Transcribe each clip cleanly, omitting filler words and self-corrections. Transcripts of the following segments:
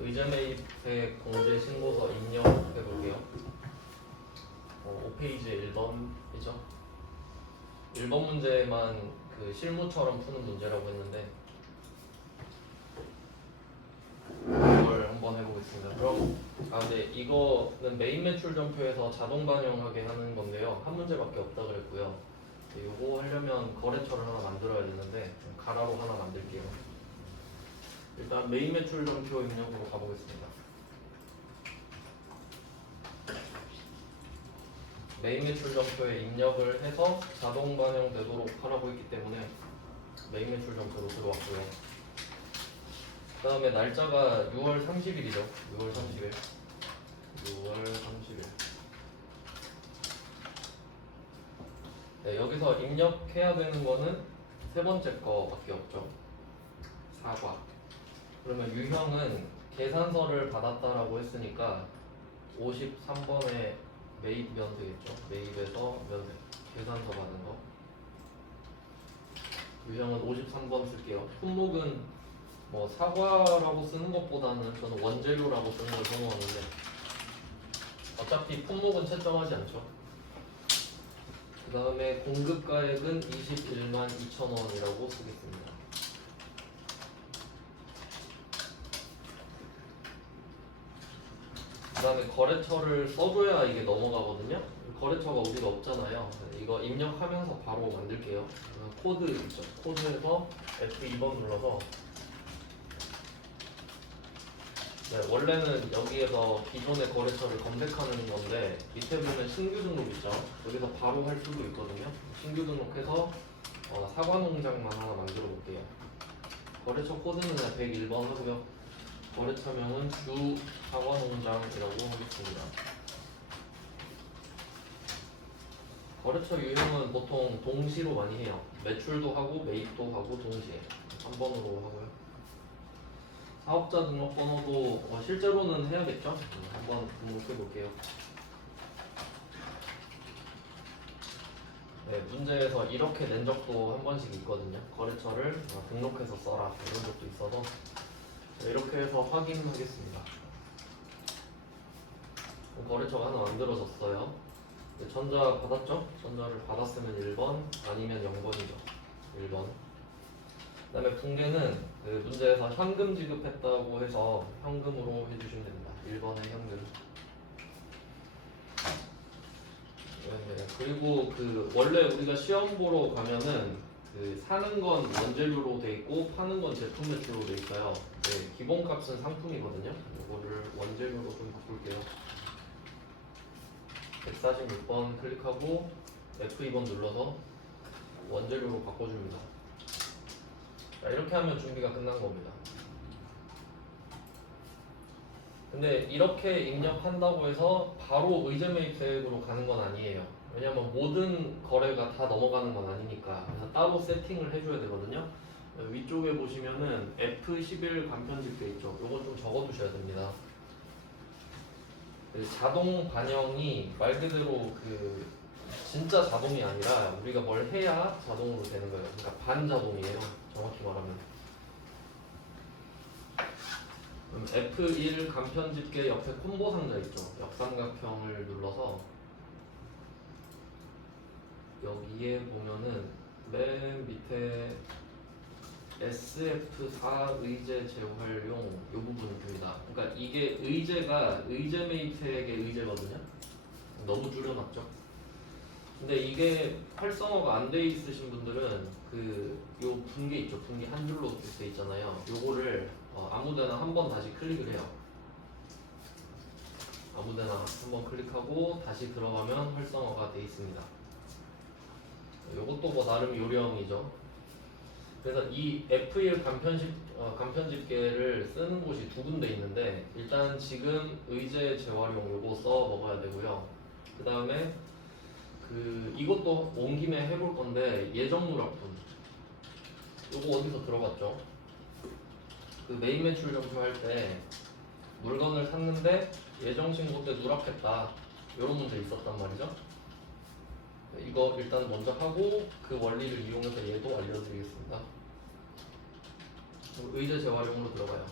의제매입액 공제 신고서 입력해 볼게요. 5페이지에 1번이죠. 1번 문제만 그 실무처럼 푸는 문제라고 했는데 이걸 한번 해보겠습니다. 그럼 근데 이거는 메인 매출 전표에서 자동 반영하게 하는 건데요. 한 문제밖에 없다 그랬고요. 이거 하려면 거래처를 하나 만들어야 되는데 가라로 하나 만들게요. 일단 메인 매출 전표 입력으로 가보겠습니다. 메인 매출 전표에 입력을 해서 자동 반영되도록 하라고 했기 때문에 메인 매출 전표로 들어왔고요. 그 다음에 날짜가 6월 30일이죠. 6월 30일. 6월 30일. 네, 여기서 입력해야 되는 거는 세 번째 거밖에 없죠. 사과. 그러면 유형은 계산서를 받았다라고 했으니까 53번에 매입면 되겠죠. 매입에서 면 계산서 받은 거. 유형은 53번 쓸게요. 품목은 뭐 사과라고 쓰는 것보다는 저는 원재료라고 쓰는 걸 선호하는데 어차피 품목은 채점하지 않죠. 그 다음에 공급가액은 21만 2천원이라고 쓰겠습니다. 그 다음에 거래처를 써줘야 이게 넘어가거든요. 거래처가 우리가 없잖아요. 이거 입력하면서 바로 만들게요. 코드 있죠. 코드에서 F2번 눌러서 네, 원래는 여기에서 기존의 거래처를 검색하는 건데 밑에 보면 신규 등록 있죠. 여기서 바로 할 수도 있거든요. 신규 등록해서 사과농장만 하나 만들어 볼게요. 거래처 코드는 101번 하고요. 거래처명은 주 사과농장이라고 하겠습니다. 거래처 유형은 보통 동시로 많이 해요. 매출도 하고 매입도 하고 동시에 3번으로 하고요. 사업자 등록번호도 실제로는 해야겠죠? 한번 등록해 볼게요. 네, 문제에서 이렇게 낸 적도 한 번씩 있거든요. 거래처를 등록해서 써라 이런 적도 있어서 이렇게 해서 확인하겠습니다. 거래처가 하나 만들어졌어요. 전자 받았죠? 전자를 받았으면 1번 아니면 0번이죠. 1번. 그 다음에 붕괴는 그 문제에서 현금 지급했다고 해서 현금으로 해주시면 됩니다. 1번에 현금. 네, 그리고 그 원래 우리가 시험 보러 가면은 그 사는 건 원재료로 돼 있고 파는 건 제품 매출로 돼 있어요. 네, 기본값은 상품이거든요. 이거를 원재료로 좀 바꿀게요. 146번 클릭하고 F2번 눌러서 원재료로 바꿔줍니다. 자, 이렇게 하면 준비가 끝난 겁니다. 근데 이렇게 입력한다고 해서 바로 의제매입액으로 가는 건 아니에요. 왜냐면 모든 거래가 다 넘어가는 건 아니니까. 그래서 따로 세팅을 해줘야 되거든요. 위쪽에 보시면은 F11 간편집게 있죠. 요건 좀 적어두셔야 됩니다. 자동 반영이 말 그대로 그 진짜 자동이 아니라 우리가 뭘 해야 자동으로 되는 거예요. 그러니까 반자동이에요. 정확히 말하면. F1 간편 집게 옆에 콤보 상자 있죠. 역삼각형을 눌러서 여기에 보면은 맨 밑에 SF4 의제 재활용 이 부분입니다. 그러니까 이게 의제가 의제 매입액의 의제거든요. 너무 줄여놨죠. 근데 이게 활성화가 안 돼 있으신 분들은 그 요 분계 있죠. 분계 한 줄로 돼 있잖아요. 요거를 아무데나 한번 다시 클릭을 해요. 아무데나 한번 클릭하고 다시 들어가면 활성화가 돼 있습니다. 요것도 뭐 나름 요령이죠. 그래서 이 F1 간편 집게를 쓰는 곳이 두 군데 있는데 일단 지금 의제 재활용 요거 써 먹어야 되고요. 그 다음에 이것도 온 김에 해볼 건데 예정 누락분 요거 어디서 들어봤죠? 그 메인 매출 점수 할 때 물건을 샀는데 예정 신고 때 누락했다 이런 문제 있었단 말이죠. 이거 일단 먼저 하고 그 원리를 이용해서 얘도 알려드리겠습니다. 의제 재활용으로 들어가요.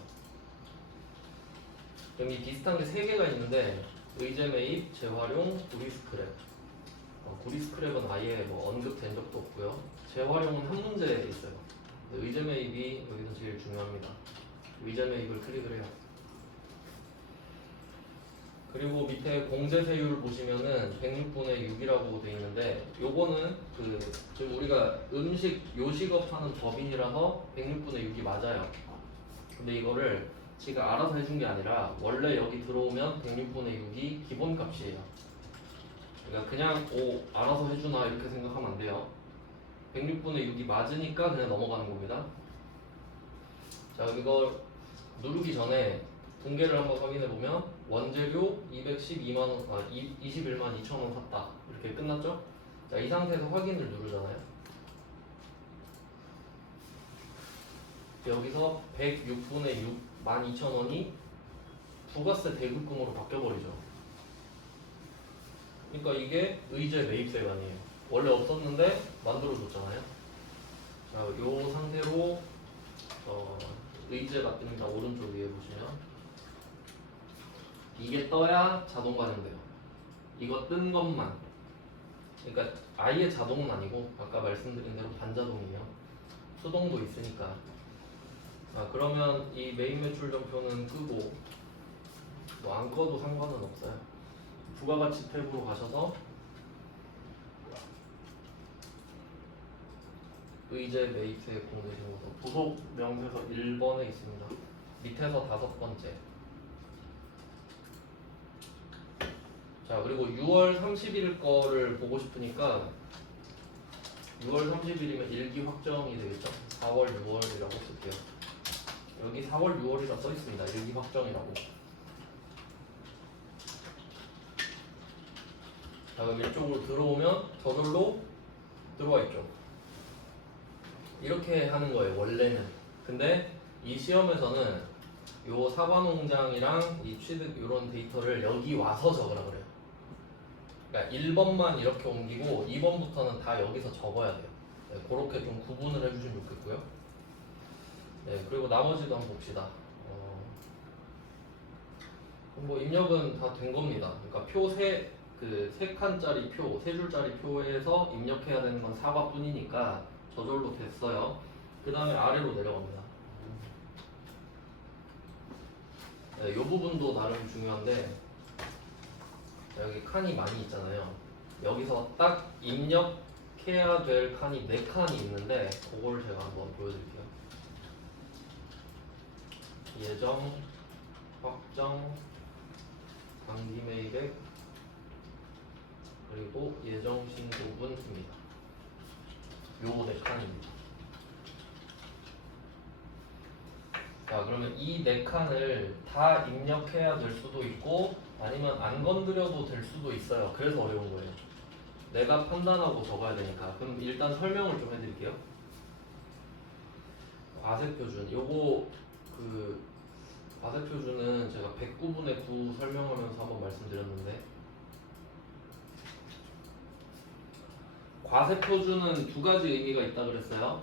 그럼 이 비슷한 게 세 개가 있는데 의제 매입, 재활용, 구리스크랩. 구리스크랩은 아예 뭐 언급된 적도 없고요. 재활용은 한 문제에 있어요. 근데 의제 매입이 여기서 제일 중요합니다. 의제 매입을 클릭을 해요. 그리고 밑에 공제세율 보시면은 106분의 6이라고 돼 있는데 요거는 지금 우리가 음식 요식업 하는 법인이라서 106분의 6이 맞아요. 근데 이거를 지가 알아서 해준 게 아니라 원래 여기 들어오면 106분의 6이 기본값이에요. 그러니까 그냥 알아서 해주나 이렇게 생각하면 안 돼요. 106분의 6이 맞으니까 그냥 넘어가는 겁니다. 자, 이거 누르기 전에 분계를 한번 확인해 보면 원재료 212만원, 21만 2천원 샀다 이렇게 끝났죠? 자, 이 상태에서 확인을 누르잖아요. 여기서 106분의 6 12,000원이 부가세 대급금으로 바뀌어버리죠. 그러니까 이게 의제 매입세가 아니에요. 원래 없었는데 만들어줬잖아요. 자, 요 상태로 의제가 뜹니다. 오른쪽 위에 보시면 이게 떠야 자동 반영돼요. 이거 뜬 것만. 그러니까 아예 자동은 아니고 아까 말씀드린 대로 반자동이에요. 수동도 있으니까. 그러면 이 메인 매출 점표는 끄고 뭐 안 꺼도 상관은 없어요. 부가가치 탭으로 가셔서 의제 매입세 공제신고서 부속 명세서 1번에 있습니다. 밑에서 5번째. 자, 그리고 6월 30일 거를 보고 싶으니까 6월 30일이면 일기 확정이 되겠죠? 4월 6월이라고 쓸게요. 여기 4월 6월이라 써 있습니다. 일기 확정이라고. 자, 그럼 이쪽으로 들어오면 저절로 들어와 있죠. 이렇게 하는 거예요, 원래는. 근데 이 시험에서는 요 사과농장이랑 이 취득 이런 데이터를 여기 와서 적으라 그래요. 그러니까 1번만 이렇게 옮기고 2번부터는 다 여기서 적어야 돼요. 네, 그렇게 좀 구분을 해주시면 좋겠고요. 네, 그리고 나머지도 한번 봅시다. 뭐 입력은 다 된 겁니다. 그러니까 세 칸짜리 표, 세 줄짜리 표에서 입력해야 되는 건 사과뿐이니까 저절로 됐어요. 그 다음에 아래로 내려갑니다. 네, 이 부분도 나름 중요한데 여기 칸이 많이 있잖아요. 여기서 딱 입력해야 될 칸이 4칸이 있는데 그걸 제가 한번 보여드릴게요. 예정, 확정, 단기 매입액, 그리고 예정 신고분입니다. 요 4칸입니다. 자, 그러면 이 4칸을 다 입력해야 될 수도 있고 아니면 안 건드려도 될 수도 있어요. 그래서 어려운 거예요. 내가 판단하고 적어야 되니까. 그럼 일단 설명을 좀 해드릴게요. 과세표준. 요거 과세표준은 제가 109분의 9 설명하면서 한번 말씀드렸는데 과세표준은 2가지 의미가 있다 그랬어요.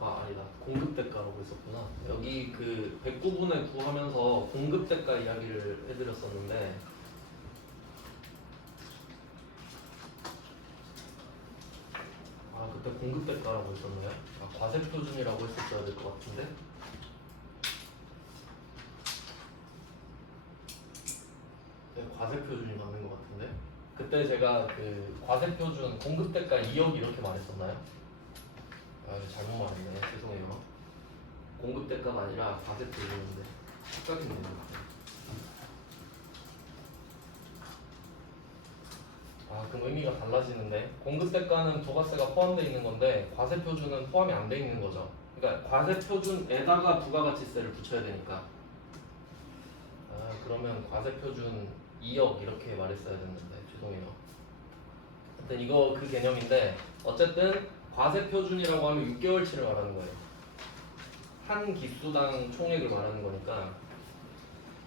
아니다. 공급대가라고 했었구나. 여기 109분의 9 하면서 공급대가 이야기를 해드렸었는데 그때 공급대가라고 했었나요? 과세표준이라고 했었어야 될 것 같은데 네, 과세표준이 맞는 것 같은데 그때 제가 과세표준 공급대가 2억 이렇게 말했었나요? 잘못 말했네. 죄송해요. 공급대가가 아니라 과세표준인데 헷갈리네요. 그럼 의미가 달라지는데 공급대가는 부가세가 포함되어 있는 건데 과세표준은 포함이 안 돼 있는 거죠. 그러니까 과세표준에다가 부가가치세를 붙여야 되니까 그러면 과세표준 2억 이렇게 말했어야 됐는데 죄송해요. 하여튼 이거 개념인데 어쨌든 과세표준이라고 하면 6개월치를 말하는 거예요. 한 기수당 총액을 말하는 거니까.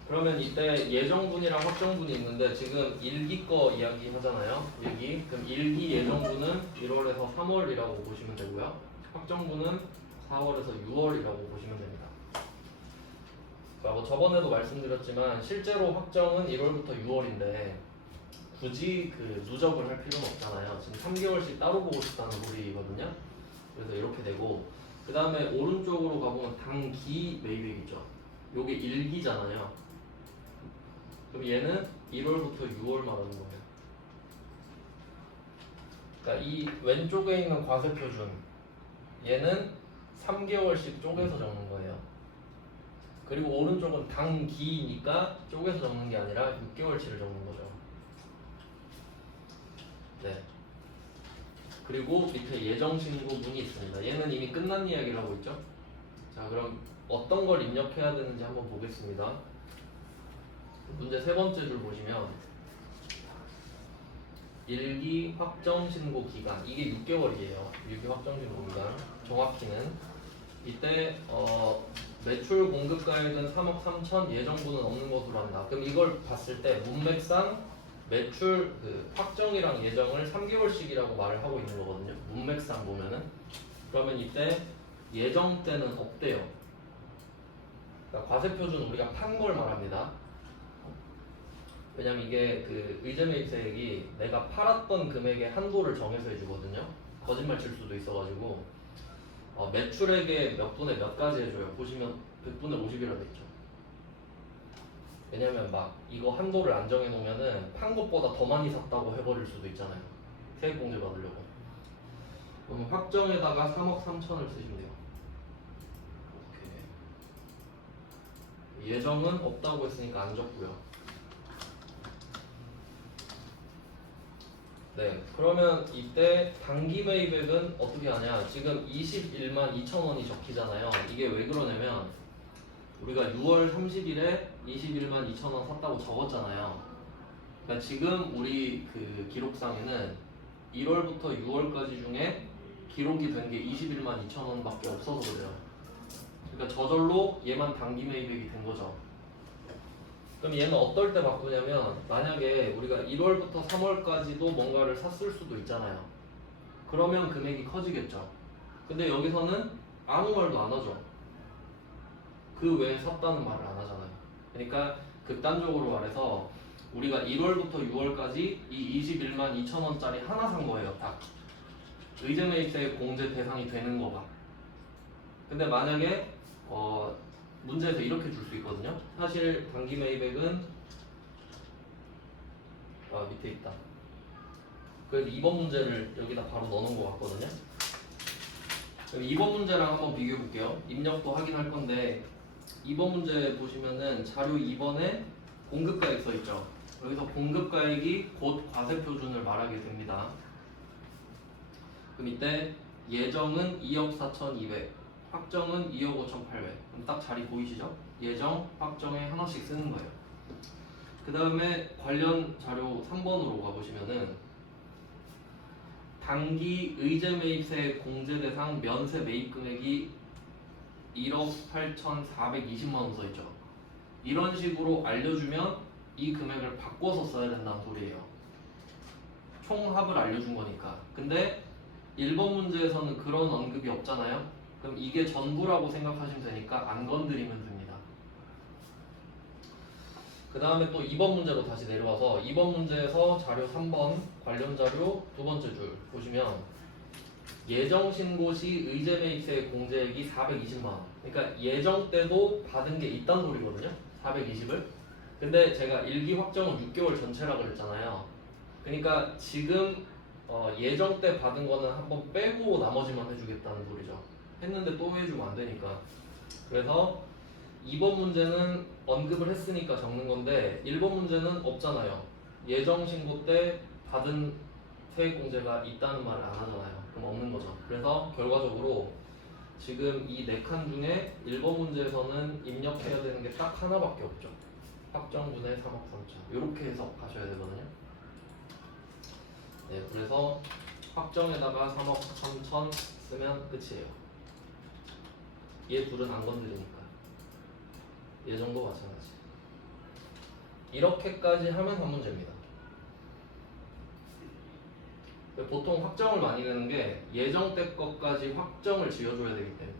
그러면 이때 예정분이랑 확정분이 있는데 지금 일기 거 이야기 하잖아요. 일기. 그럼 일기 예정분은 1월에서 3월이라고 보시면 되고요. 확정분은 4월에서 6월이라고 보시면 됩니다. 뭐 저번에도 말씀드렸지만 실제로 확정은 1월부터 6월인데 굳이 그 누적을 할 필요는 없잖아요. 지금 3개월씩 따로 보고 싶다는 소리거든요. 그래서 이렇게 되고, 그 다음에 오른쪽으로 가보면 단기 매입액이죠. 요게 1기잖아요. 그럼 얘는 1월부터 6월 말하는 거예요. 그러니까 이 왼쪽에 있는 과세표준, 얘는 3개월씩 쪼개서 적는 거예요. 그리고 오른쪽은 단기니까 쪼개서 적는 게 아니라 6개월치를 적는 거죠. 네. 그리고 밑에 예정신고문이 있습니다. 얘는 이미 끝난 이야기를 하고 있죠. 자, 그럼 어떤 걸 입력해야 되는지 한번 보겠습니다. 문제 세 번째 줄 보시면 1기 확정신고 기간, 이게 6개월이에요. 1기 확정신고 기간. 정확히는 이때 매출 공급가액은 3억 3천, 예정분은 없는 것으로 한다. 그럼 이걸 봤을 때 문맥상 매출 그 확정이랑 예정을 3개월씩이라고 말을 하고 있는 거거든요. 문맥상 보면은. 그러면 이때 예정 때는 없대요. 그러니까 과세표준 우리가 판 걸 말합니다. 왜냐면 이게 그 의제매입세액이 내가 팔았던 금액의 한도를 정해서 해주거든요. 거짓말 칠 수도 있어가지고 매출액의 몇 분의 몇 가지 해줘요. 보시면 100분의 50이라 돼 있죠. 왜냐면 막 이거 한도를 안 정해놓으면은 판 것보다 더 많이 샀다고 해버릴 수도 있잖아요. 세액공제 받으려고. 그럼 확정에다가 3억 3천을 쓰시면 돼요. 오케이. 예정은 없다고 했으니까 안 적고요. 네, 그러면 이때 단기 매입액은 어떻게 하냐? 지금 21만 2천 원이 적히잖아요. 이게 왜 그러냐면 우리가 6월 30일에 21만 2천 원 샀다고 적었잖아요. 그러니까 지금 우리 그 기록상에는 1월부터 6월까지 중에 기록이 된 게 21만 2천 원밖에 없어서 그래요. 그러니까 저절로 얘만 단기 매입액이 된 거죠. 그럼 얘는 어떨 때 바꾸냐면 만약에 우리가 1월부터 3월까지도 뭔가를 샀을 수도 있잖아요. 그러면 금액이 커지겠죠. 근데 여기서는 아무 말도 안 하죠. 그 외에 샀다는 말을 안 하잖아요. 그러니까 극단적으로 말해서 우리가 1월부터 6월까지 이 21만 2천 원짜리 하나 산 거예요. 딱 의제매입세 공제 대상이 되는 거가. 근데 만약에 문제에서 이렇게 줄 수 있거든요. 사실 단기 매입액은 밑에 있다. 그래서 2번 문제를 여기다 바로 넣어놓은 것 같거든요. 그럼 2번 문제랑 한번 비교해 볼게요. 입력도 확인할 건데 2번 문제 보시면은 자료 2번에 공급가액 써 있죠. 여기서 공급가액이 곧 과세표준을 말하게 됩니다. 그럼 이때 예정은 2억 4,200, 확정은 2억 5,800. 그럼 딱 자리 보이시죠? 예정, 확정에 하나씩 쓰는 거예요. 그 다음에 관련 자료 3번으로 가보시면은 단기 의제매입세 공제대상 면세 매입금액이 1억 8,420만 원 써있죠. 이런 식으로 알려주면 이 금액을 바꿔서 써야 된다는 소리예요. 총합을 알려준 거니까. 근데 1번 문제에서는 그런 언급이 없잖아요. 그럼 이게 전부라고 생각하시면 되니까 안 건드리면 됩니다. 그 다음에 또 2번 문제로 다시 내려와서 2번 문제에서 자료 3번 관련 자료 두 번째 줄 보시면 예정 신고 시 의제매입세 공제액이 420만 원. 그러니까 예정 때도 받은 게 있단 소리거든요. 420을. 근데 제가 일기 확정은 6개월 전체라 그랬잖아요. 그러니까 지금 예정 때 받은 거는 한번 빼고 나머지만 해주겠다는 소리죠. 했는데 또 해주면 안 되니까. 그래서 2번 문제는 언급을 했으니까 적는 건데 1번 문제는 없잖아요. 예정 신고 때 받은 세액공제가 있다는 말을 안 하잖아요. 그럼 없는 거죠. 그래서 결과적으로 지금 이 4칸 중에 1번 문제에서는 입력해야 되는 게 딱 하나밖에 없죠. 확정분의 3억 3천. 이렇게 해서 가셔야 되거든요. 네, 그래서 확정에다가 3억 3천 쓰면 끝이에요. 얘 둘은 안 건드리니까. 예정도 마찬가지. 이렇게까지 하면 한 문제입니다. 보통 확정을 많이 내는 게 예정 때 것까지 확정을 지어줘야 되기 때문에.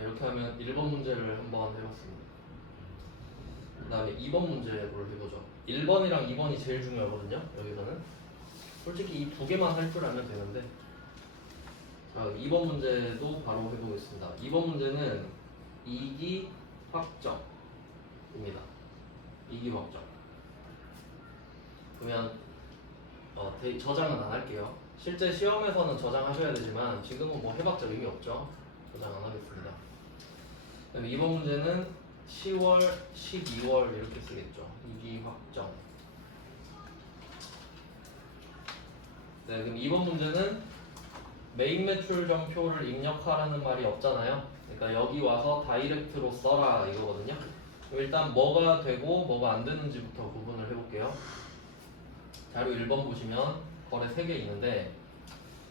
이렇게 하면 1번 문제를 한번 해봤습니다. 그 다음에 2번 문제를 해보죠. 1번이랑 2번이 제일 중요하거든요. 여기서는 솔직히 이 두 개만 할 줄 알면 되는데, 자, 2번 문제도 바로 해보겠습니다. 2번 문제는 이기 확정입니다. 이기 확정. 그러면 저장은 안 할게요. 실제 시험에서는 저장하셔야 되지만 지금은 뭐 해봤자 의미 없죠. 저장 안 하겠습니다. 그다음에 2번 문제는 10월, 12월 이렇게 쓰겠죠. 이기 확정. 네, 그럼 2번 문제는 메인 매출점표를 입력하라는 말이 없잖아요. 그러니까 여기 와서 다이렉트로 써라 이거거든요. 일단 뭐가 되고 뭐가 안 되는지부터 구분을 해볼게요. 자료 1번 보시면 거래 3개 있는데,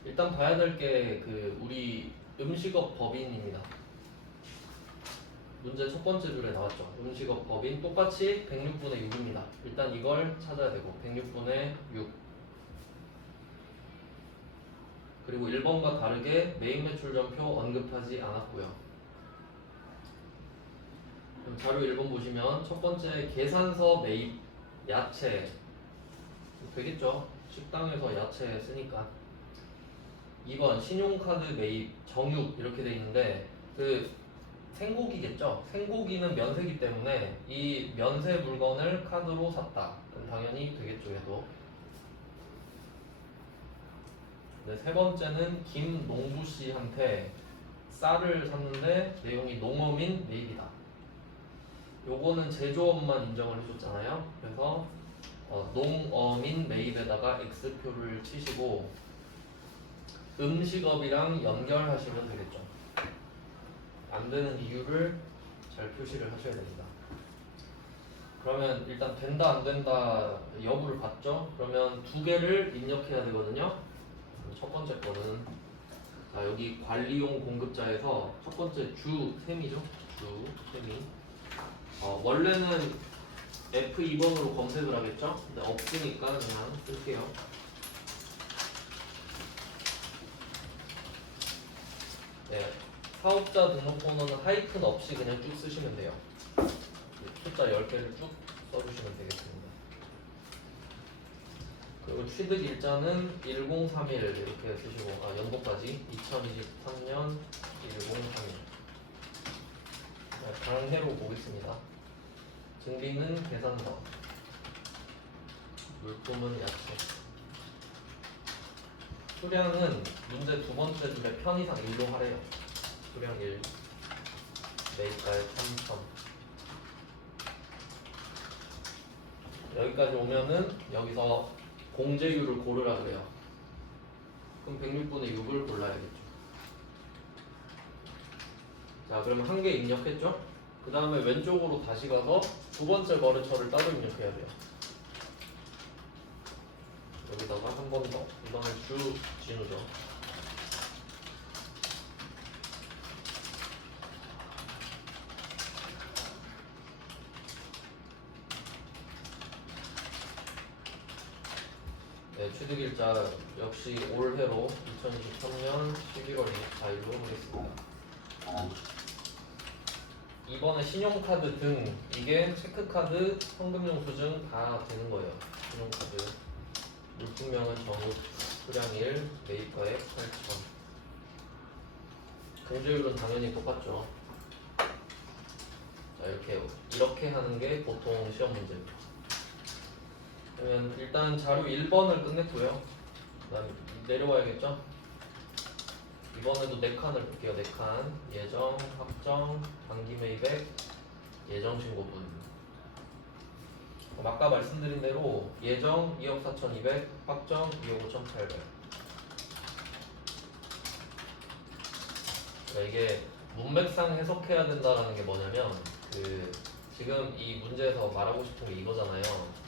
일단 봐야 될 게 우리 음식업 법인입니다. 문제 첫 번째 줄에 나왔죠. 음식업 법인 똑같이 106분의 6입니다. 일단 이걸 찾아야 되고 106분의 6. 그리고 1번과 다르게 메인 매출점표 언급하지 않았고요. 그럼 자료 1번 보시면 첫 번째 계산서 매입 야채 되겠죠? 식당에서 야채 쓰니까. 2번 신용카드 매입 정육 이렇게 돼 있는데 생고기겠죠? 생고기는 면세기 때문에 이 면세 물건을 카드로 샀다. 그럼 당연히 되겠죠, 얘도. 네, 세 번째는 김농부 씨한테 쌀을 샀는데 내용이 농어민 매입이다. 요거는 제조업만 인정을 해줬잖아요. 그래서 농어민 매입에다가 X표를 치시고 음식업이랑 연결하시면 되겠죠. 안 되는 이유를 잘 표시를 하셔야 됩니다. 그러면 일단 된다 안 된다 여부를 봤죠? 그러면 두 개를 입력해야 되거든요. 첫 번째 거는 여기 관리용 공급자에서 첫 번째 주셈이죠. 주셈이 원래는 F2번으로 검색을 하겠죠? 근데 없으니까 그냥 쓸게요. 네, 사업자 등록번호는 하이픈 없이 그냥 쭉 쓰시면 돼요. 숫자 10개를 쭉 써주시면 되겠습니다. 그리고 취득 일자는 1031 이렇게 쓰시고 연도까지 2023년 1031. 강해로 보겠습니다. 증빙은 계산서, 물품은 야채. 수량은 문제 두 번째 줄에 편의상 1로 하래요. 수량 1. 매입가액 3천. 여기까지 오면은 여기서 공제율을 고르라 그래요. 그럼 106분의 6을 골라야겠죠. 자, 그러면 한 개 입력했죠? 그 다음에 왼쪽으로 다시 가서 두 번째 거래처를 따로 입력해야 돼요. 여기다가 한 번 더. 이번엔 진우죠. 네, 취득일자 역시 올해로 2023년 11월 24일로 하겠습니다. 이번에 신용카드 등 이게 체크카드, 현금용 수증 다 되는 거예요. 신용카드 물품명은 정읍, 수량 1, 매입가액 8천. 공제율은 당연히 똑같죠. 자, 이렇게 하는 게 보통 시험 문제입니다. 그러면 일단 자료 1번을 끝냈고요. 그다음 내려와야겠죠. 이번에도 4칸을 볼게요. 4칸. 예정, 확정, 단기 매입액, 예정 신고분. 아까 말씀드린 대로 예정 2억 4,200, 확정 2억 5,800. 그러니까 이게 문맥상 해석해야 된다라는 게 뭐냐면 지금 이 문제에서 말하고 싶은 게 이거잖아요.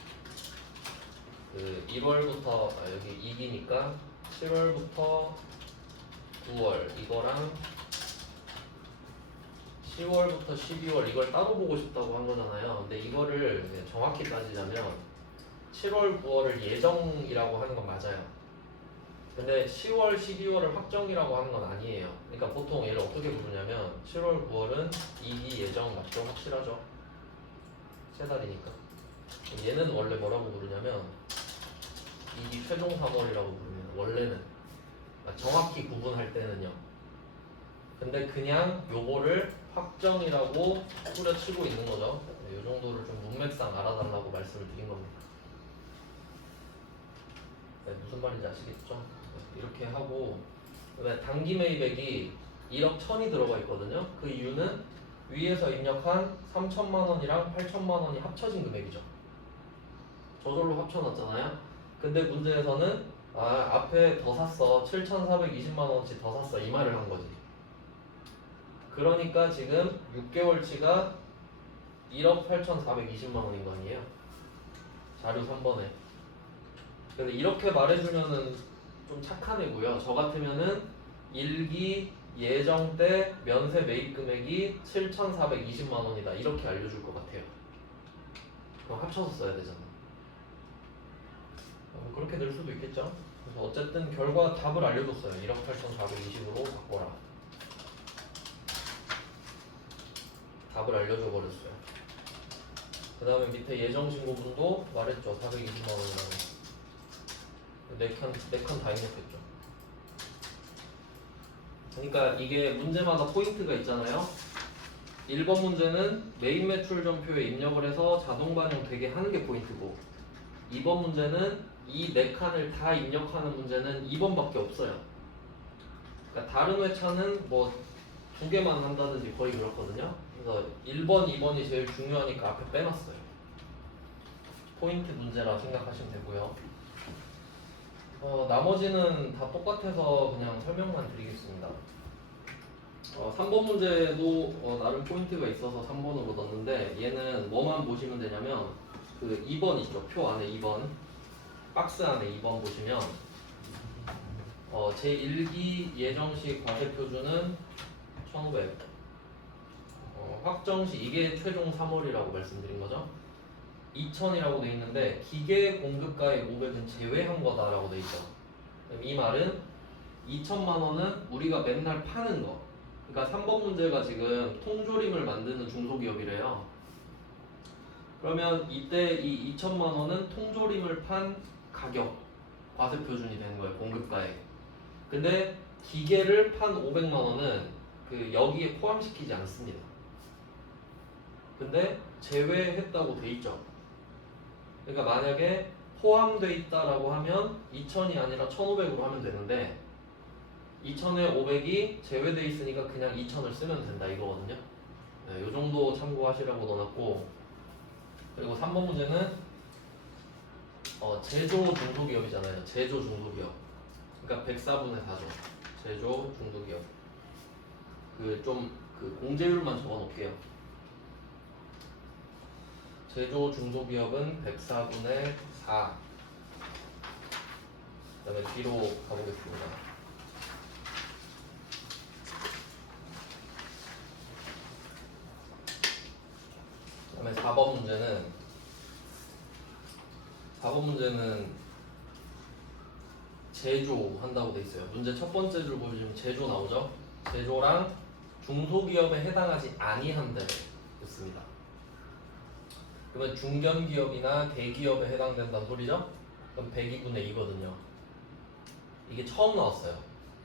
1월부터 여기 2기니까 7월부터 9월 이거랑 10월부터 12월 이걸 따로 보고 싶다고 한 거잖아요. 근데 이거를 정확히 따지자면 7월, 9월을 예정이라고 하는 건 맞아요. 근데 10월, 12월을 확정이라고 하는 건 아니에요. 그러니까 보통 얘를 어떻게 부르냐면 7월, 9월은 이기 예정 맞죠? 확실하죠? 세 달이니까. 얘는 원래 뭐라고 부르냐면 이기 최종 3월이라고 부릅니다. 원래는 정확히 구분할 때는요. 근데 그냥 요거를 확정이라고 뿌려치고 있는 거죠. 네, 요 정도를 좀 문맥상 알아달라고 말씀을 드린 겁니다. 네, 무슨 말인지 아시겠죠? 네, 이렇게 하고 그다음에 단기 매입액이 1억 1000이 들어가 있거든요. 그 이유는 위에서 입력한 3천만 원이랑 8천만 원이 합쳐진 금액이죠. 저절로 합쳐놨잖아요. 근데 문제에서는 앞에 더 샀어. 7,420만 원어치 더 샀어. 이 말을 한 거지. 그러니까 지금 6개월치가 1억 8,420만 원인 거 아니에요? 자료 3번에. 근데 이렇게 말해주면은 좀 착한 애고요. 저 같으면은 1기 예정 때 면세 매입 금액이 7,420만 원이다. 이렇게 알려줄 것 같아요. 그럼 합쳐서 써야 되잖아. 그렇게 될 수도 있겠죠. 그래서 어쨌든 결과 답을 알려줬어요. 1억 8,420으로 바꿔라. 답을 알려줘 버렸어요. 그 다음에 밑에 예정신고분도 말했죠. 420만 원이라고. 네 칸 다 입력했죠. 그러니까 이게 문제마다 포인트가 있잖아요. 1번 문제는 매입 매출 전표에 입력을 해서 자동 반영되게 하는 게 포인트고 2번 문제는 이 4칸을 다 입력하는 문제는 2번밖에 없어요. 그러니까 다른 회차는 뭐 2개만 한다든지 거의 그렇거든요. 그래서 1번, 2번이 제일 중요하니까 앞에 빼놨어요. 포인트 문제라 생각하시면 되고요. 나머지는 다 똑같아서 그냥 설명만 드리겠습니다. 3번 문제도 나름 포인트가 있어서 3번으로 넣었는데 얘는 뭐만 보시면 되냐면 그 2번 있죠. 표 안에 2번 박스 안에 2번 보시면 제1기 예정시 과세표준은 1500 확정시 이게 최종 3월이라고 말씀드린 거죠. 2000이라고 돼 있는데 기계 공급가액 500은 제외한 거다라고 돼 있죠. 이 말은 2천만 원은 우리가 맨날 파는 거. 그러니까 3번 문제가 지금 통조림을 만드는 중소기업이래요. 그러면 이때 이 2천만 원은 통조림을 판 가격 과세 표준이 되는 거예요. 공급가액. 근데 기계를 판 500만 원은 그 여기에 포함시키지 않습니다. 근데 제외했다고 돼 있죠. 그러니까 만약에 포함돼 있다라고 하면 2천이 아니라 1,500으로 하면 되는데 2천에 500이 제외돼 있으니까 그냥 2천을 쓰면 된다 이거거든요. 네, 이 정도 참고하시라고 넣어놨고 그리고 3번 문제는 제조 중소기업이잖아요. 제조 중소기업. 그러니까 104분의 4죠. 제조 중소기업. 그 공제율만 적어놓을게요. 제조 중소기업은 104분의 4. 그 다음에 뒤로 가보겠습니다. 그 다음에 4번 문제는 제조 한다고 돼 있어요. 문제 첫 번째 줄 보시면 제조 나오죠. 제조랑 중소기업에 해당하지 아니한 데를 묻습니다. 그러면 중견기업이나 대기업에 해당된다는 소리죠? 그럼 102분의 2거든요. 이게 처음 나왔어요.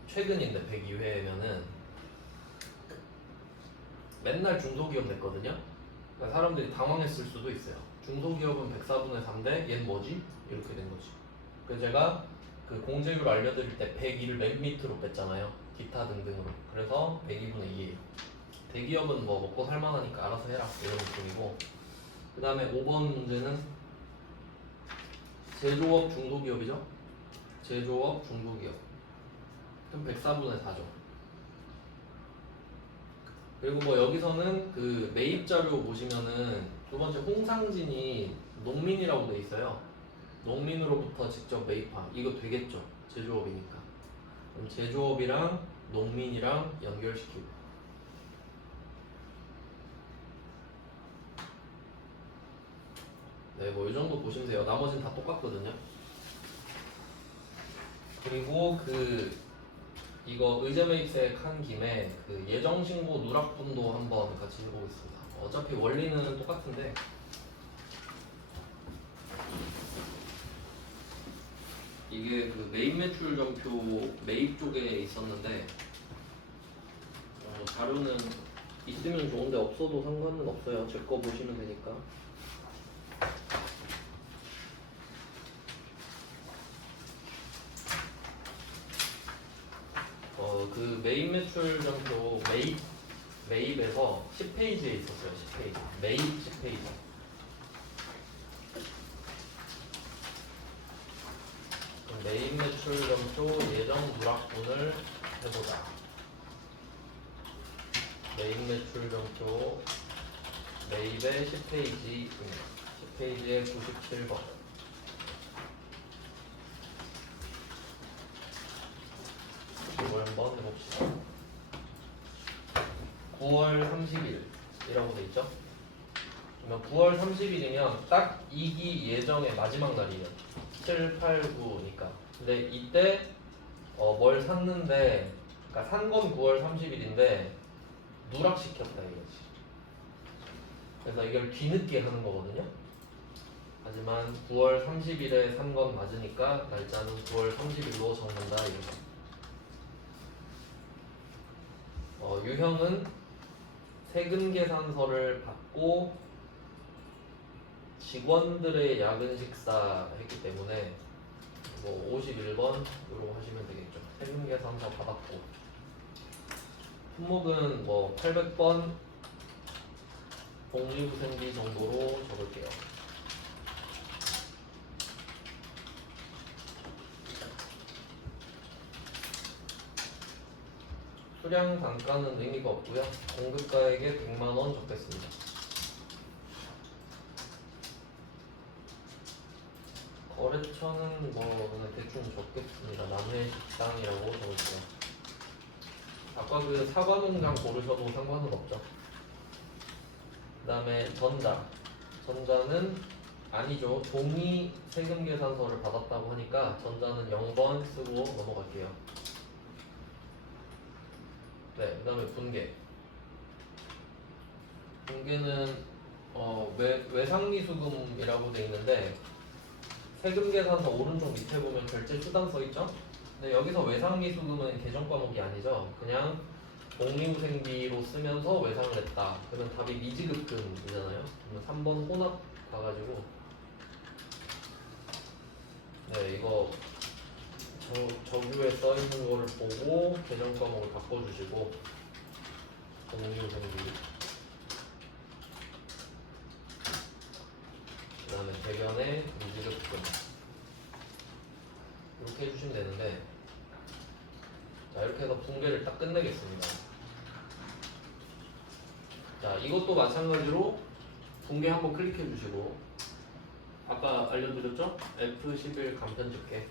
최근인데 102회면은 맨날 중소기업 냈거든요. 그러니까 사람들이 당황했을 수도 있어요. 중소기업은 104분의 3인데 얘는 뭐지? 이렇게 된 거지. 그래서 제가 그 공제율 알려드릴 때 102를 맨 밑으로 뺐잖아요. 기타 등등으로. 그래서 102분의 2예요. 대기업은 뭐 먹고 살만하니까 알아서 해라 이런 느낌이고 그 다음에 5번 문제는 제조업 중소기업이죠. 제조업 중소기업 그럼 104분의 4죠. 그리고 뭐 여기서는 그 매입 자료 보시면은 두 번째 홍상진이 농민이라고 돼 있어요. 농민으로부터 직접 매입한 이거 되겠죠. 제조업이니까. 그럼 제조업이랑 농민이랑 연결시키고 네, 뭐 이 정도 보시면 돼요. 나머지는 다 똑같거든요. 그리고 이거 의제매입색 한 김에 그 예정신고 누락분도 한번 같이 해보겠습니다. 어차피 원리는 똑같은데 이게 그 매입 매출 전표 매입 쪽에 있었는데 자료는 있으면 좋은데 없어도 상관은 없어요. 제 거 보시면 되니까. 그 매입 매출 전표 매입에서 10페이지에 있었어요. 10페이지 매입 10페이지. 매입 매출 전표 예정 누락분을 해보자. 매입 매출 전표 매입의 10페이지입니다. 10페이지에 97번. 이걸 한번 해봅시다. 9월 30일이라고 돼 있죠? 그러면 9월 30일이면 딱 2기 예정의 마지막 날이에요. 7, 8, 9니까. 근데 이때 뭘 샀는데, 그러니까 산 건 9월 30일인데 누락시켰다 이거지. 그래서 이걸 뒤늦게 하는 거거든요. 하지만 9월 30일에 산 건 맞으니까 날짜는 9월 30일로 적는다 이거죠. 유형은 세금 계산서를 받고 직원들의 야근 식사 했기 때문에 51번으로 하시면 되겠죠. 세금 계산서 받았고 품목은 800번 복리후생비 정도로 적을게요. 수량 단가는 의미가 없고요. 공급가액에 100만원 적겠습니다. 거래처는 그냥 대충 적겠습니다. 남해 식당이라고 적을게요. 아까 그 사과농장 고르셔도 상관은 없죠. 그 다음에 전자는 아니죠. 종이 세금 계산서를 받았다고 하니까 전자는 0번 쓰고 넘어갈게요. 네, 그 다음에 분계는 외상리수금이라고 돼 있는데 세금 계산서 오른쪽 밑에 보면 결제 수단 써 있죠? 근데 여기서 외상리수금은 계정 과목이 아니죠. 그냥 복리후생비로 쓰면서 외상을 했다. 그러면 답이 미지급금이잖아요. 그러면 3번 혼합 가가지고 이거 저규에 써 있는 거를 보고 계정 과목을 바꿔주시고 복리후생비 그 다음에 대변에 미지급금 이렇게 해주시면 되는데 자 이렇게 해서 분계를 딱 끝내겠습니다. 자 이것도 마찬가지로 분계 한번 클릭해 주시고 아까 알려드렸죠? F11 간편 집계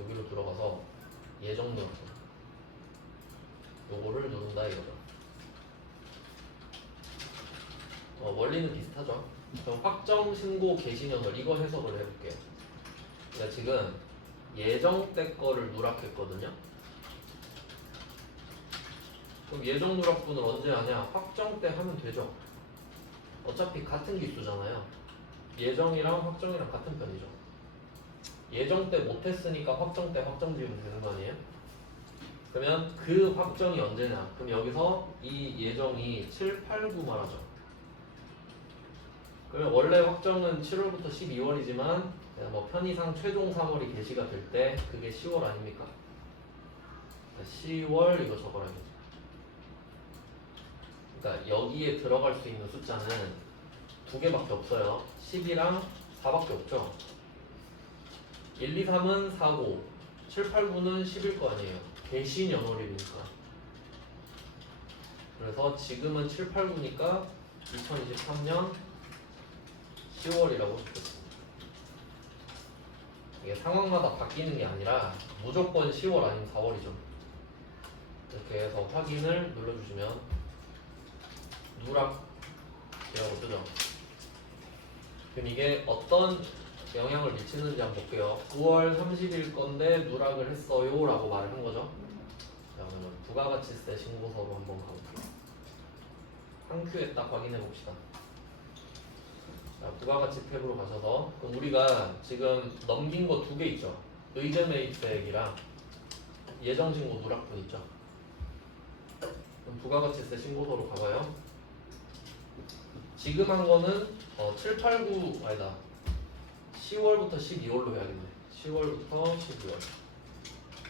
여기로 들어가서 예정 누락 요거를 누른다 이거죠. 원리는 비슷하죠. 그럼 확정 신고 개시년을 이거 해석을 해볼게요. 그러니까 지금 예정 때 거를 누락했거든요. 그럼 예정 누락분을 언제 하냐? 확정 때 하면 되죠. 어차피 같은 기수잖아요. 예정이랑 확정이랑 같은 편이죠. 예정 때 못했으니까 확정 때 확정 지으면 되는 거 아니에요? 그러면 그 확정이 언제냐? 그럼 여기서 이 예정이 7, 8, 9 말하죠. 그러면 원래 확정은 7월부터 12월이지만 편의상 최종 3월이 개시가 될 때 그게 10월 아닙니까? 10월 이거 적어라겠죠. 그러니까 여기에 들어갈 수 있는 숫자는 두 개밖에 없어요. 10이랑 4밖에 없죠. 1, 2, 3은 4고 7, 8, 9는 10일 거 아니에요. 개시 연월일이니까. 그래서 지금은 7, 8, 9니까 2023년 10월이라고 적겠습니다. 이게 상황마다 바뀌는 게 아니라 무조건 10월 아니면 4월이죠. 이렇게 해서 확인을 눌러주시면 누락이라고 뜨죠. 그럼 이게 어떤 영향을 미치는지 한번 볼게요. 9월 30일 건데 누락을 했어요 라고 말을 한 거죠. 자, 그러면 부가가치세 신고서로 한번 가볼게요. 한 큐에 딱 확인해 봅시다. 자, 부가가치 탭으로 가셔서 그럼 우리가 지금 넘긴 거 두 개 있죠. 의제 매입세액이랑 예정신고 누락분 있죠. 그럼 부가가치세 신고서로 가봐요. 지금 한 거는 7, 8, 9 아니다. 10월부터 12월로 해야겠네. 10월부터 12월.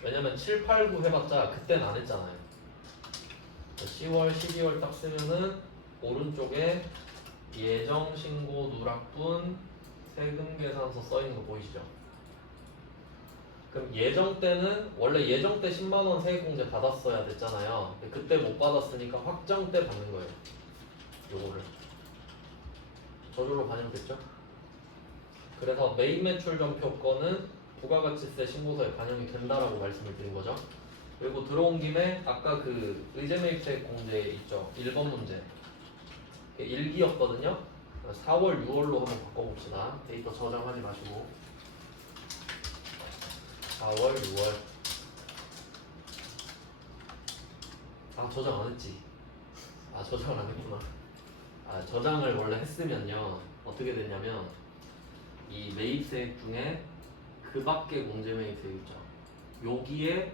왜냐면 7, 8, 9 해봤자 그땐 안 했잖아요. 10월, 12월 딱 쓰면은 오른쪽에 예정 신고 누락분 세금 계산서 써 있는 거 보이시죠? 그럼 예정 때는 원래 예정 때 10만 원 세액 공제 받았어야 됐잖아요. 그때 못 받았으니까 확정 때 받는 거예요. 요거를 저절로 반영됐죠? 그래서 메인 매출 전표 거는 부가가치세 신고서에 반영이 된다라고 말씀을 드린 거죠. 그리고 들어온 김에 아까 그 의제매입세액 공제 있죠? 1번 문제 1기였거든요. 4월, 6월로 한번 바꿔봅시다. 데이터 저장하지 마시고 4월, 6월. 아, 저장 안 했지. 아, 저장을 안 했구나. 아, 저장을 원래 했으면요 어떻게 되냐면 이 매입세액 중에 그 밖에 공제매입세액 있죠. 여기에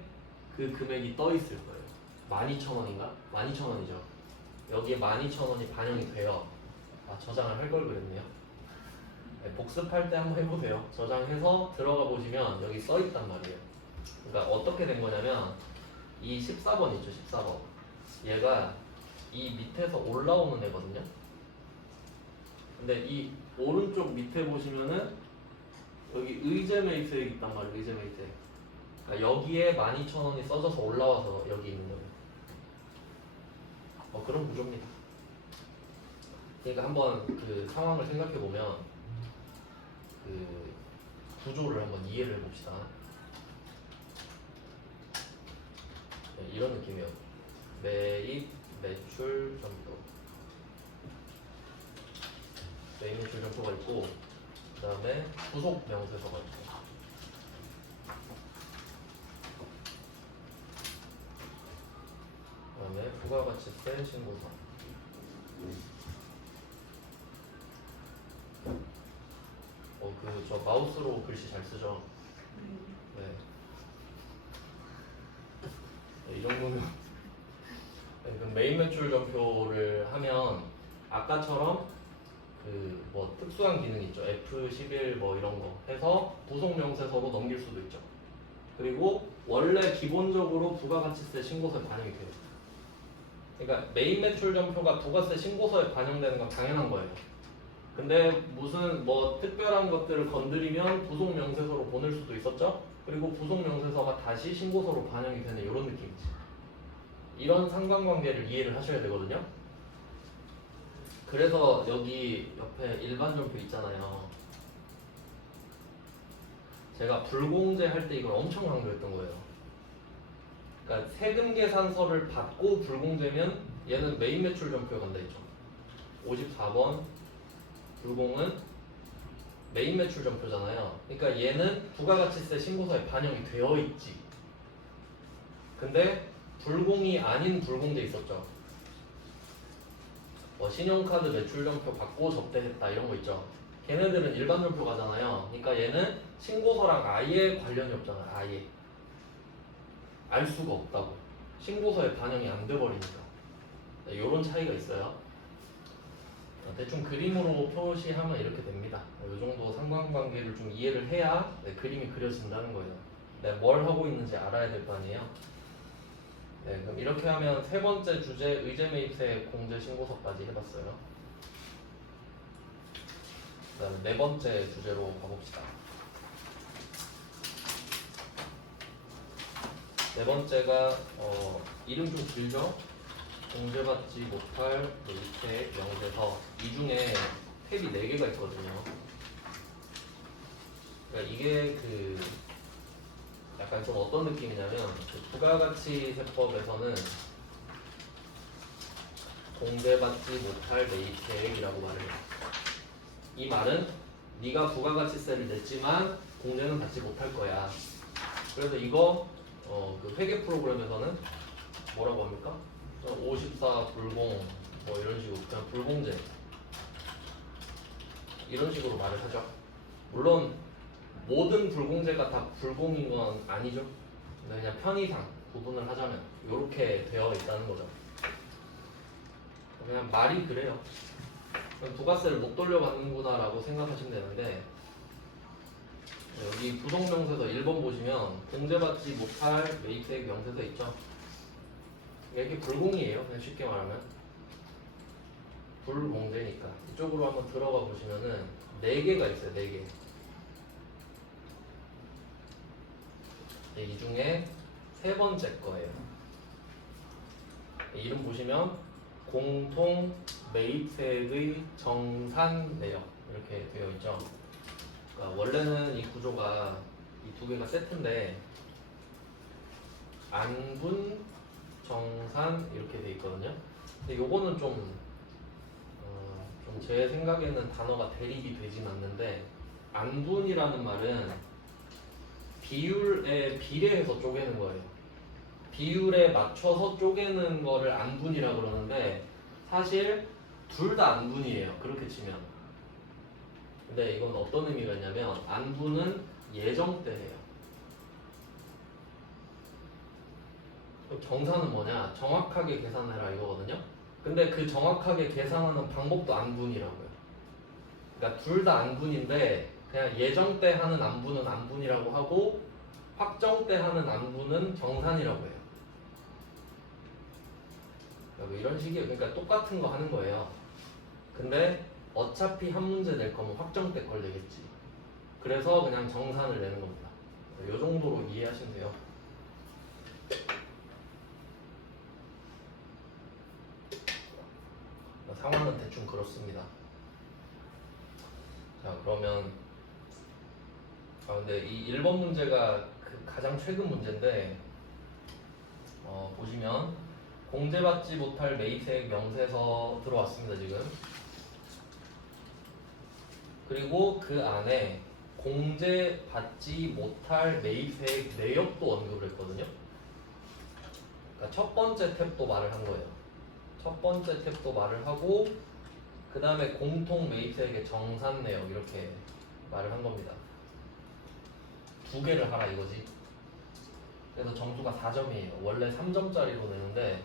그 금액이 떠 있을 거예요. 12,000원인가? 12,000원이죠. 여기에 12,000원이 반영이 돼요. 아, 저장을 할 걸 그랬네요. 네, 복습할 때 한번 해보세요. 저장해서 들어가 보시면 여기 써 있단 말이에요. 그러니까 어떻게 된 거냐면 이 14번 있죠, 14번. 얘가 이 밑에서 올라오는 애거든요. 근데 이 오른쪽 밑에 보시면은 여기 의제 매입세액 있단 말이에요. 의제 매입세액. 그러니까 여기에 12,000원이 써져서 올라와서 여기 있는 거예요. 그런 구조입니다. 그러니까 한번 그 상황을 생각해 보면 그 구조를 한번 이해를 해봅시다. 네, 이런 느낌이에요. 매입 매출 전표. 매입 매출 전표가 있고 그 다음에 부속 명세서가 있고 그 다음에 부가가치세 신고서. 저 마우스로 글씨 잘 쓰죠? 네. 네, 이 정도면 네, 그럼 메인 매출 전표를 하면 아까처럼 그 뭐 특수한 기능 있죠. F11 뭐 이런 거 해서 부속 명세서로 넘길 수도 있죠. 그리고 원래 기본적으로 부가가치세 신고서에 반영이 돼요. 그러니까 메인 매출 전표가 부가세 신고서에 반영되는 건 당연한 거예요. 근데 무슨 뭐 특별한 것들을 건드리면 부속 명세서로 보낼 수도 있었죠. 그리고 부속 명세서가 다시 신고서로 반영이 되는 이런 느낌이지. 이런 상관관계를 이해를 하셔야 되거든요. 그래서 여기 옆에 일반 전표 있잖아요. 제가 불공제 할 때 이걸 엄청 강조했던 거예요. 그러니까 세금 계산서를 받고 불공제면 얘는 메인 매출 전표에 간다 했죠. 54번 불공은 메인 매출 전표잖아요. 그러니까 얘는 부가가치세 신고서에 반영이 되어 있지. 근데 불공이 아닌 불공제 있었죠. 뭐 신용카드 매출 전표 받고 접대했다 이런 거 있죠. 걔네들은 일반 전표 가잖아요. 그러니까 얘는 신고서랑 아예 관련이 없잖아요. 아예 알 수가 없다고. 신고서에 반영이 안 돼 버리니까. 네, 이런 차이가 있어요. 대충 그림으로 표시하면 이렇게 됩니다. 이 정도 상관관계를 좀 이해를 해야 네, 그림이 그려진다는 거예요. 내가 뭘 하고 있는지 알아야 될 거 아니에요. 네, 그럼 이렇게 하면 세 번째 주제 의제매입세 공제 신고서까지 해봤어요. 그다음에 네 번째 주제로 가봅시다. 네 번째가 이름 좀 길죠? 공제받지 못할 매입세액 명세서. 이 중에 탭이 4개가 있거든요. 그러니까 이게 그 약간 좀 어떤 느낌이냐면 그 부가가치세법에서는 공제받지 못할 매입세액이라고 말을 해요. 이 말은 네가 부가가치세를 냈지만 공제는 받지 못할 거야. 그래서 이거 그 회계 프로그램에서는 뭐라고 합니까? 54 불공 뭐 이런 식으로 그냥 불공제 이런 식으로 말을 하죠. 물론 모든 불공제가 다 불공인 건 아니죠. 근데 그냥 편의상 구분을 하자면 이렇게 되어 있다는 거죠. 그냥 말이 그래요. 그럼 부가세를 못 돌려받는구나 라고 생각하시면 되는데 여기 부속명세서 1번 보시면 공제받지 못할 매입세액 명세서 있죠. 이게 불공이에요. 그냥 쉽게 말하면 불공제니까. 이쪽으로 한번 들어가 보시면은 4개가 있어요. 4개. 이 중에 세 번째 거예요. 이름 보시면 공통 매입세액의 정산 내역 이렇게 되어 있죠. 그러니까 원래는 이 구조가 이 두 개가 세트인데 안분, 정산 이렇게 돼 있거든요. 근데 요거는 좀 제 생각에는 단어가 대립이 되진 않는데 안분이라는 말은 비율에 비례해서 쪼개는 거예요. 비율에 맞춰서 쪼개는 거를 안분이라고 그러는데 사실 둘 다 안분이에요. 그렇게 치면. 근데 이건 어떤 의미가 있냐면 안분은 예정 때 해요. 정산은 뭐냐? 정확하게 계산해라 이거거든요. 근데 그 정확하게 계산하는 방법도 안분이라고요. 그러니까 둘 다 안분인데 그냥 예정 때 하는 안분은 안분이라고 하고 확정 때 하는 안분은 정산이라고 해요. 그러니까 뭐 이런 식이에요. 그러니까 똑같은 거 하는 거예요. 근데 어차피 한 문제 낼 거면 확정 때 걸 내겠지. 그래서 그냥 정산을 내는 겁니다. 이 정도로 이해하시면 돼요. 상황은 대충 그렇습니다. 자, 그러면 근데 이 1번 문제가 그 가장 최근 문제인데 보시면 공제받지 못할 매입세액 명세서 들어왔습니다 지금. 그리고 그 안에 공제받지 못할 매입세액 내역도 언급을 했거든요. 그러니까 첫 번째 탭도 말을 한 거예요. 첫 번째 탭도 말을 하고 그 다음에 공통 매입세액의 정산 내역 이렇게 말을 한 겁니다. 두 개를 하라 이거지. 그래서 점수가 4점이에요. 원래 3점짜리로 내는데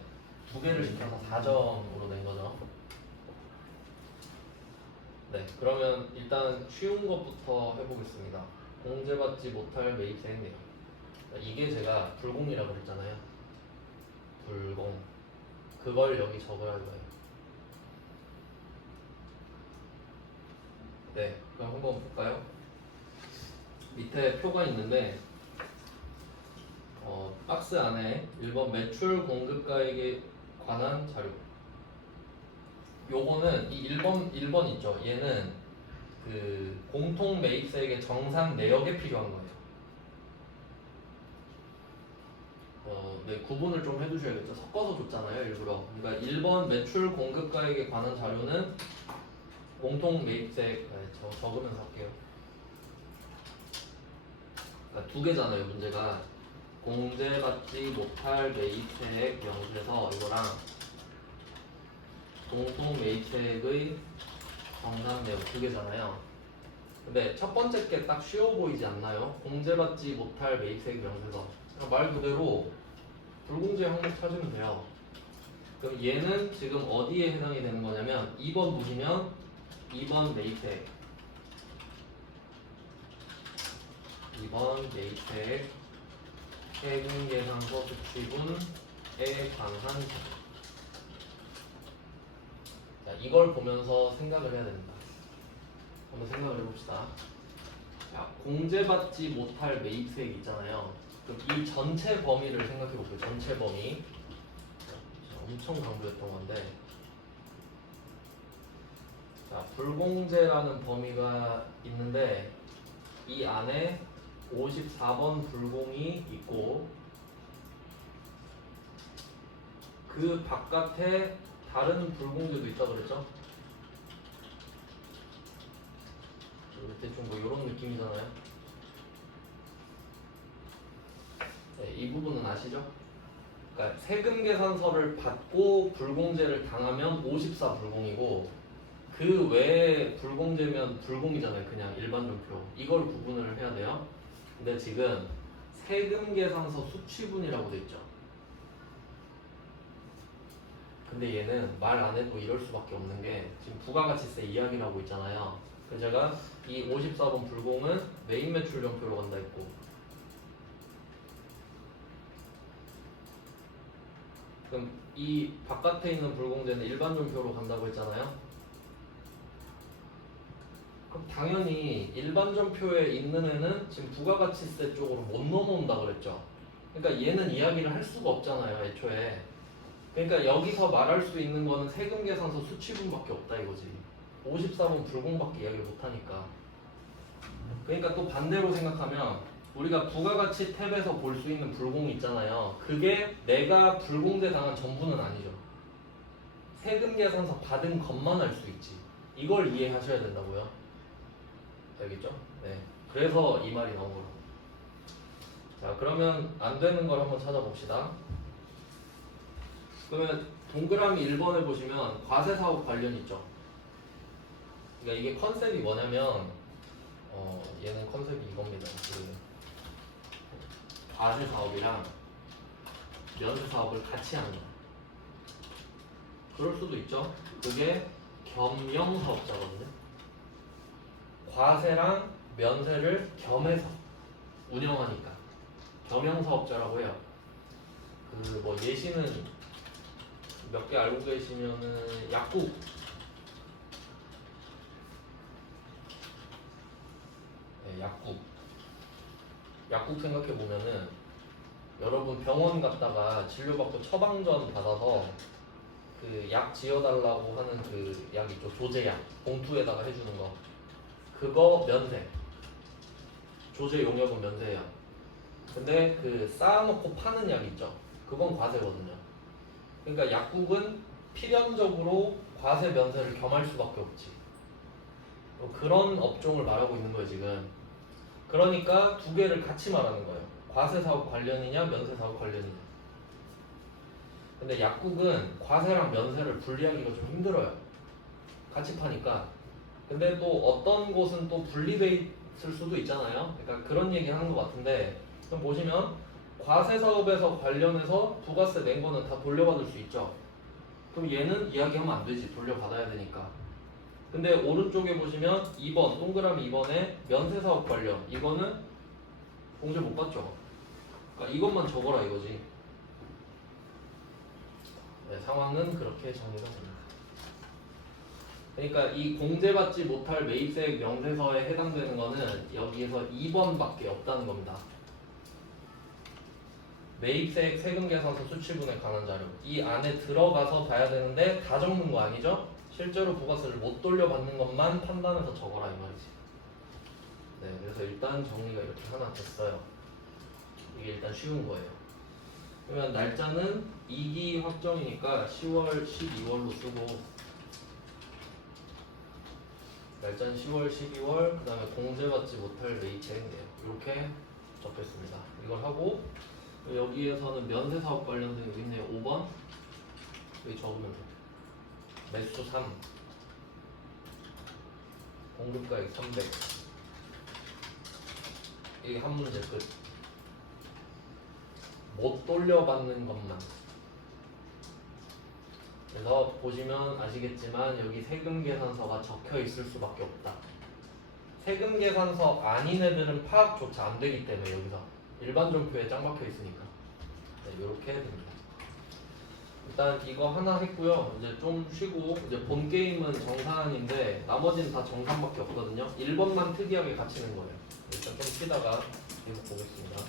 두 개를 시켜서 4점으로 낸 거죠. 네, 그러면 일단 쉬운 것부터 해보겠습니다. 공제받지 못할 매입세액 내역. 이게 제가 불공이라고 그랬잖아요. 불공. 그걸 여기 적어야 할 거예요. 네, 그럼 한번 볼까요? 밑에 표가 있는데 박스 안에 1번 매출 공급가액에 관한 자료. 요거는 이 1번 있죠. 얘는 그 공통 매입세액의 정산 내역에 필요한 거예요. 네, 구분을 좀 해두셔야겠죠. 섞어서 줬잖아요, 일부러. 그러니까 1번 매출 공급가액에 관한 자료는 공통 매입세액, 적으면서 할게요. 그러니까 두 개잖아요, 문제가. 공제받지 못할 매입세액 명세서 이거랑 공통 매입세액의 정산 내역 두 개잖아요. 근데 첫 번째 게 딱 쉬워 보이지 않나요? 공제받지 못할 매입세액 명세서. 말 그대로 불공제 항목 찾으면 돼요. 그럼 얘는 지금 어디에 해당이 되는 거냐면 2번 보시면 2번 매입세액 2번 매입세액 세금계산서 수취분에 관한 자, 이걸 보면서 생각을 해야 됩니다. 한번 생각을 해봅시다. 자, 공제받지 못할 매입세액 있잖아요. 그럼 이 전체 범위를 생각해 볼게요. 전체 범위. 엄청 강조했던 건데. 자, 불공제라는 범위가 있는데 이 안에 54번 불공이 있고 그 바깥에 다른 불공제도 있다고 그랬죠? 대충 뭐 이런 느낌이잖아요. 네, 이 부분은 아시죠? 그러니까 세금 계산서를 받고 불공제를 당하면 54 불공이고 그 외에 불공제면 불공이잖아요. 그냥 일반 전표. 이걸 구분을 해야 돼요. 근데 지금 세금 계산서 수취분이라고 돼 있죠. 근데 얘는 말 안 해도 이럴 수밖에 없는 게 지금 부가가치세 이야기를 하고 있잖아요. 그래서 제가 이 54번 불공은 메인 매출 전표로 간다 했고 그럼 이 바깥에 있는 불공제는 일반 전표로 간다고 했잖아요. 그럼 당연히 일반 전표에 있는 애는 지금 부가가치세 쪽으로 못 넘어온다 그랬죠. 그러니까 얘는 이야기를 할 수가 없잖아요, 애초에. 그러니까 여기서 말할 수 있는 거는 세금 계산서 수취분밖에 없다 이거지. 54번 불공밖에 이야기를 못하니까. 그러니까 또 반대로 생각하면 우리가 부가가치 탭에서 볼 수 있는 불공이 있잖아요. 그게 내가 불공제 당한 전부는 아니죠. 세금 계산서 받은 것만 알 수 있지. 이걸 이해하셔야 된다고요. 알겠죠? 네. 그래서 이 말이 나온 거로. 자, 그러면 안 되는 걸 한번 찾아봅시다. 그러면 동그라미 1번을 보시면 과세사업 관련 있죠. 그러니까 이게 컨셉이 뭐냐면 얘는 컨셉이 이겁니다. 그 과세사업이랑 면세사업을 같이 하는 거. 그럴 수도 있죠. 그게 겸용사업자거든요. 과세랑 면세를 겸해서 운영하니까 겸용사업자라고 해요. 그 뭐 예시는 몇 개 알고 계시면은 약국, 네, 약국 생각해 보면은 여러분 병원 갔다가 진료받고 처방전 받아서 그 약 지어달라고 하는 그 약 있죠. 조제약 봉투에다가 해주는 거. 그거 면세. 조제 용역은 면세야. 근데 그 쌓아놓고 파는 약 있죠. 그건 과세거든요. 그러니까 약국은 필연적으로 과세 면세를 겸할 수밖에 없지. 그런 업종을 말하고 있는 거예요 지금. 그러니까 두 개를 같이 말하는 거예요. 과세 사업 관련이냐 면세 사업 관련이냐. 근데 약국은 과세랑 면세를 분리하기가 좀 힘들어요. 같이 파니까. 근데 또 어떤 곳은 또 분리돼 있을 수도 있잖아요. 그러니까 그런 얘기 하는 것 같은데 그럼 보시면 과세 사업에서 관련해서 부가세 낸 거는 다 돌려받을 수 있죠. 그럼 얘는 이야기하면 안 되지. 돌려받아야 되니까. 근데 오른쪽에 보시면 2번 동그라미 2번에 면세사업 관련 이거는 공제 못 받죠. 그러니까 이것만 적어라 이거지. 네, 상황은 그렇게 정리가 됩니다. 그러니까 이 공제받지 못할 매입세액 명세서에 해당되는 거는 여기에서 2번밖에 없다는 겁니다. 매입세액 세금계산서 수취분에 관한 자료 이 안에 들어가서 봐야 되는데 다 적는 거 아니죠? 실제로 부가세를 못 돌려받는 것만 판단해서 적어라 이 말이지. 네, 그래서 일단 정리가 이렇게 하나 됐어요. 이게 일단 쉬운 거예요. 그러면 날짜는 2기 확정이니까 10월 12월로 쓰고 날짜는 10월 12월 그 다음에 공제받지 못할 매입세액이에요. 이렇게 적겠습니다. 이걸 하고 여기에서는 면세사업 관련된 여기 있네요. 5번 여기 적으면 돼요. 매수 3 공급가액 300 이게 한 문제 끝. 못 돌려받는 것만. 그래서 보시면 아시겠지만 여기 세금계산서가 적혀 있을 수밖에 없다. 세금계산서 아닌 애들은 파악조차 안 되기 때문에 여기서 일반 전표에 짱 박혀 있으니까. 네, 이렇게 됩니다. 일단 이거 하나 했고요. 이제 좀 쉬고 이제 본 게임은 정산인데 나머지는 다 정산밖에 없거든요. 1번만 특이하게 갇히는 거예요. 일단 좀 쉬다가 계속 보겠습니다.